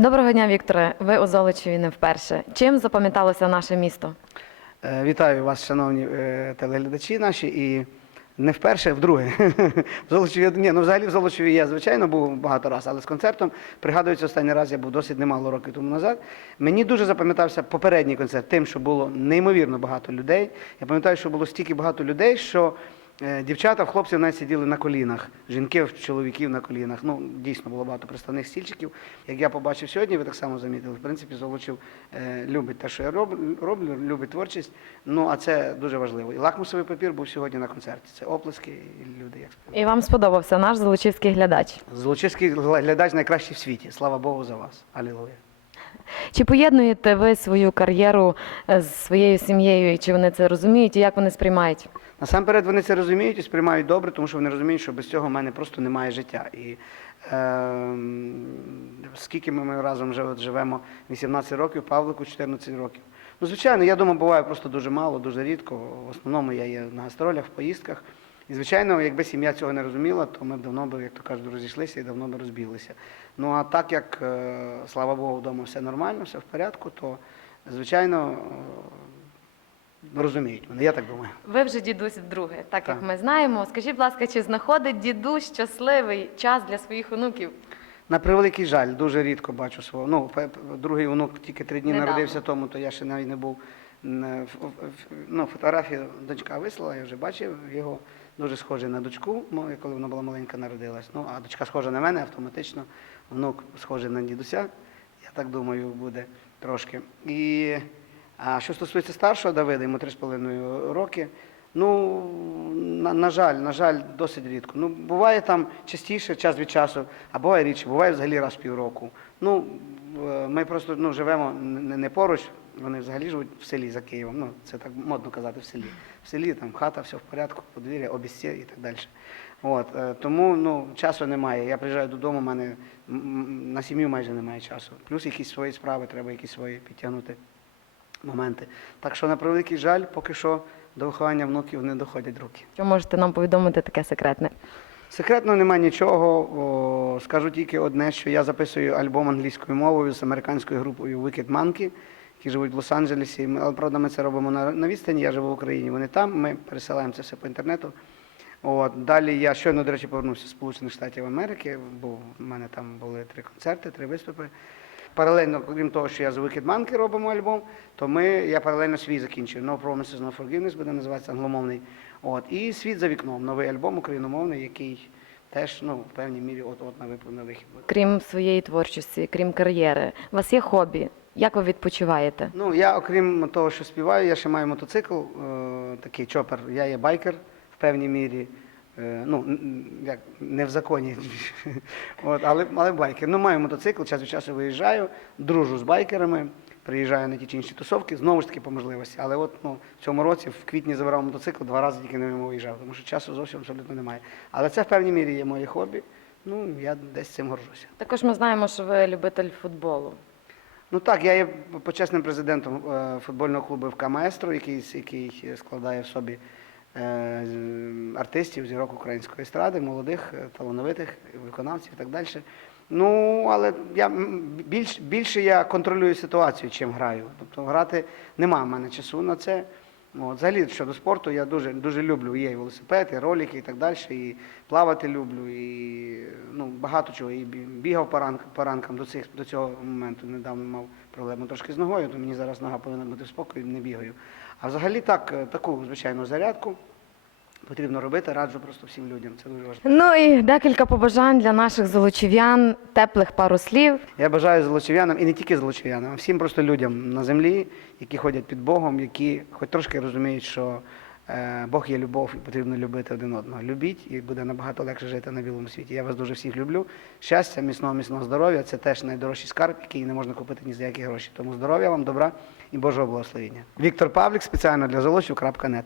Доброго дня, Вікторе. Ви у Золочеві не вперше. Чим запам'яталося наше місто? Е, Вітаю вас, шановні е, телеглядачі наші. І не вперше, а вдруге. В Золочеві, ні, ну взагалі в Золочеві я, звичайно, був багато разів, але з концертом, пригадується, останній раз я був досить немало років тому назад. Мені дуже запам'ятався попередній концерт тим, що було неймовірно багато людей. Я пам'ятаю, що було стільки багато людей, що дівчата, хлопці навіть сиділи на колінах, жінки, чоловіків на колінах. Ну, дійсно було багато представних стільчиків. Як я побачив сьогодні, ви так само замітили. В принципі, Золочів е, любить те, що я роблю, любить творчість. Ну, а це дуже важливо. І лакмусовий папір був сьогодні на концерті. Це оплески і люди, як. І вам сподобався наш золочівський глядач. Золочівський глядач найкращий в світі. Слава Богу за вас. Алілуя. Чи поєднуєте ви свою кар'єру е, з своєю сім'єю? І чи вони це розуміють, і як вони сприймають? Насамперед вони це розуміють і сприймають добре, тому що вони розуміють, що без цього в мене просто немає життя. І е, скільки ми, ми разом живемо 18 років, Павлику 14 років. Ну, звичайно, я дома буваю просто дуже мало, дуже рідко. В основному я є на гастролях, в поїздках. І, звичайно, якби сім'я цього не розуміла, то ми б давно б, як то кажуть, розійшлися і давно б розбіглися. Ну а так як, е, слава Богу, вдома все нормально, все в порядку, то звичайно розуміють мене. Я так думаю. Ви вже дідусь вдруге, так як ми знаємо. Скажіть, будь ласка, чи знаходить дідусь щасливий час для своїх онуків? На превеликий жаль, дуже рідко бачу свого. Ну, другий онук тільки три дні Недавно. народився тому, то я ще навіть не був. Ну, фотографію дочка вислала, я вже бачив його. Дуже схожий на дочку, коли вона була маленька, народилась. Ну, а дочка схожа на мене автоматично. Внук схожий на дідуся, я так думаю, буде трошки. І а що стосується старшого Давида, йому 3,5 роки. Ну, на, на жаль, на жаль, досить рідко. Ну, буває там частіше, час від часу, а буває рідше, буває взагалі раз в півроку. Ну, е, ми просто ну, живемо не, не поруч, вони взагалі живуть в селі за Києвом. Ну, це так модно казати в селі. В селі там хата, все в порядку, подвір'я, обіцє і так далі. От, е, тому ну, часу немає. Я приїжджаю додому, в мене на сім'ю майже немає часу. Плюс якісь свої справи, треба якісь свої підтягнути моменти. Так що, на превеликий жаль, поки що до виховання внуків не доходять руки. Що можете нам повідомити таке секретне? Секретно немає нічого. О, скажу тільки одне, що я записую альбом англійською мовою з американською групою Wicked Monkey, які живуть в Лос-Анджелесі. Ми- Але правда, ми це робимо на, на відстані. Я живу в Україні, вони там. Ми пересилаємо це все по інтернету. От далі я щойно, до речі, повернувся з Сполучених Штатів Америки, бо в мене там були три концерти, три виступи. Паралельно, крім того, що я з Wicked Monkey робимо альбом, то ми, я паралельно свій закінчую. No Promises, No Forgiveness буде називатися англомовний. От. І Світ за вікном, новий альбом україномовний, який теж ну, в певній мірі от-от на вип- на вихід. Крім своєї творчості, крім кар'єри, у вас є хобі? Як ви відпочиваєте? Ну, я, окрім того, що співаю, я ще маю мотоцикл, е, такий чопер. Я є байкер в певній мірі. Е, ну, як, не в законі, От, але, але байкер. Ну, маю мотоцикл, час від часу виїжджаю, дружу з байкерами, приїжджаю на ті чи інші тусовки, знову ж таки по можливості. Але от ну, в цьому році, в квітні забирав мотоцикл, два рази тільки на ньому виїжджав, тому що часу зовсім абсолютно немає. Але це в певній мірі є моє хобі. Ну, я десь цим горжуся. Також ми знаємо, що ви любитель футболу. Ну так, я є почесним президентом е, футбольного клубу ФК Маестро, який, який складає в собі артистів, зірок української естради, молодих, е, талановитих виконавців і так далі. Ну, але я більш, більше я контролюю ситуацію, чим граю. Тобто грати немає в мене часу на це. От, взагалі щодо спорту я дуже, дуже люблю. Є і велосипед, і ролики, і так далі, і плавати люблю, і ну, багато чого. І бігав по, ранк, по ранкам до, цих, до цього моменту. Недавно мав проблему трошки з ногою, то мені зараз нога повинна бути в спокою, не бігаю. А взагалі так, е, таку звичайну зарядку потрібно робити, раджу просто всім людям. Це дуже важливо. Ну і декілька побажань для наших золочів'ян, теплих пару слів. Я бажаю золочів'янам і не тільки золочів'янам, а всім просто людям на землі, які ходять під Богом, які хоч трошки розуміють, що е, Бог є любов і потрібно любити один одного. Любіть і буде набагато легше жити на білому світі. Я вас дуже всіх люблю. Щастя, міцного, міцного здоров'я це теж найдорожчий скарб, який не можна купити ні за які гроші. Тому здоров'я вам, добра і Божого благословення. Віктор Павлік спеціально для золочів.нет.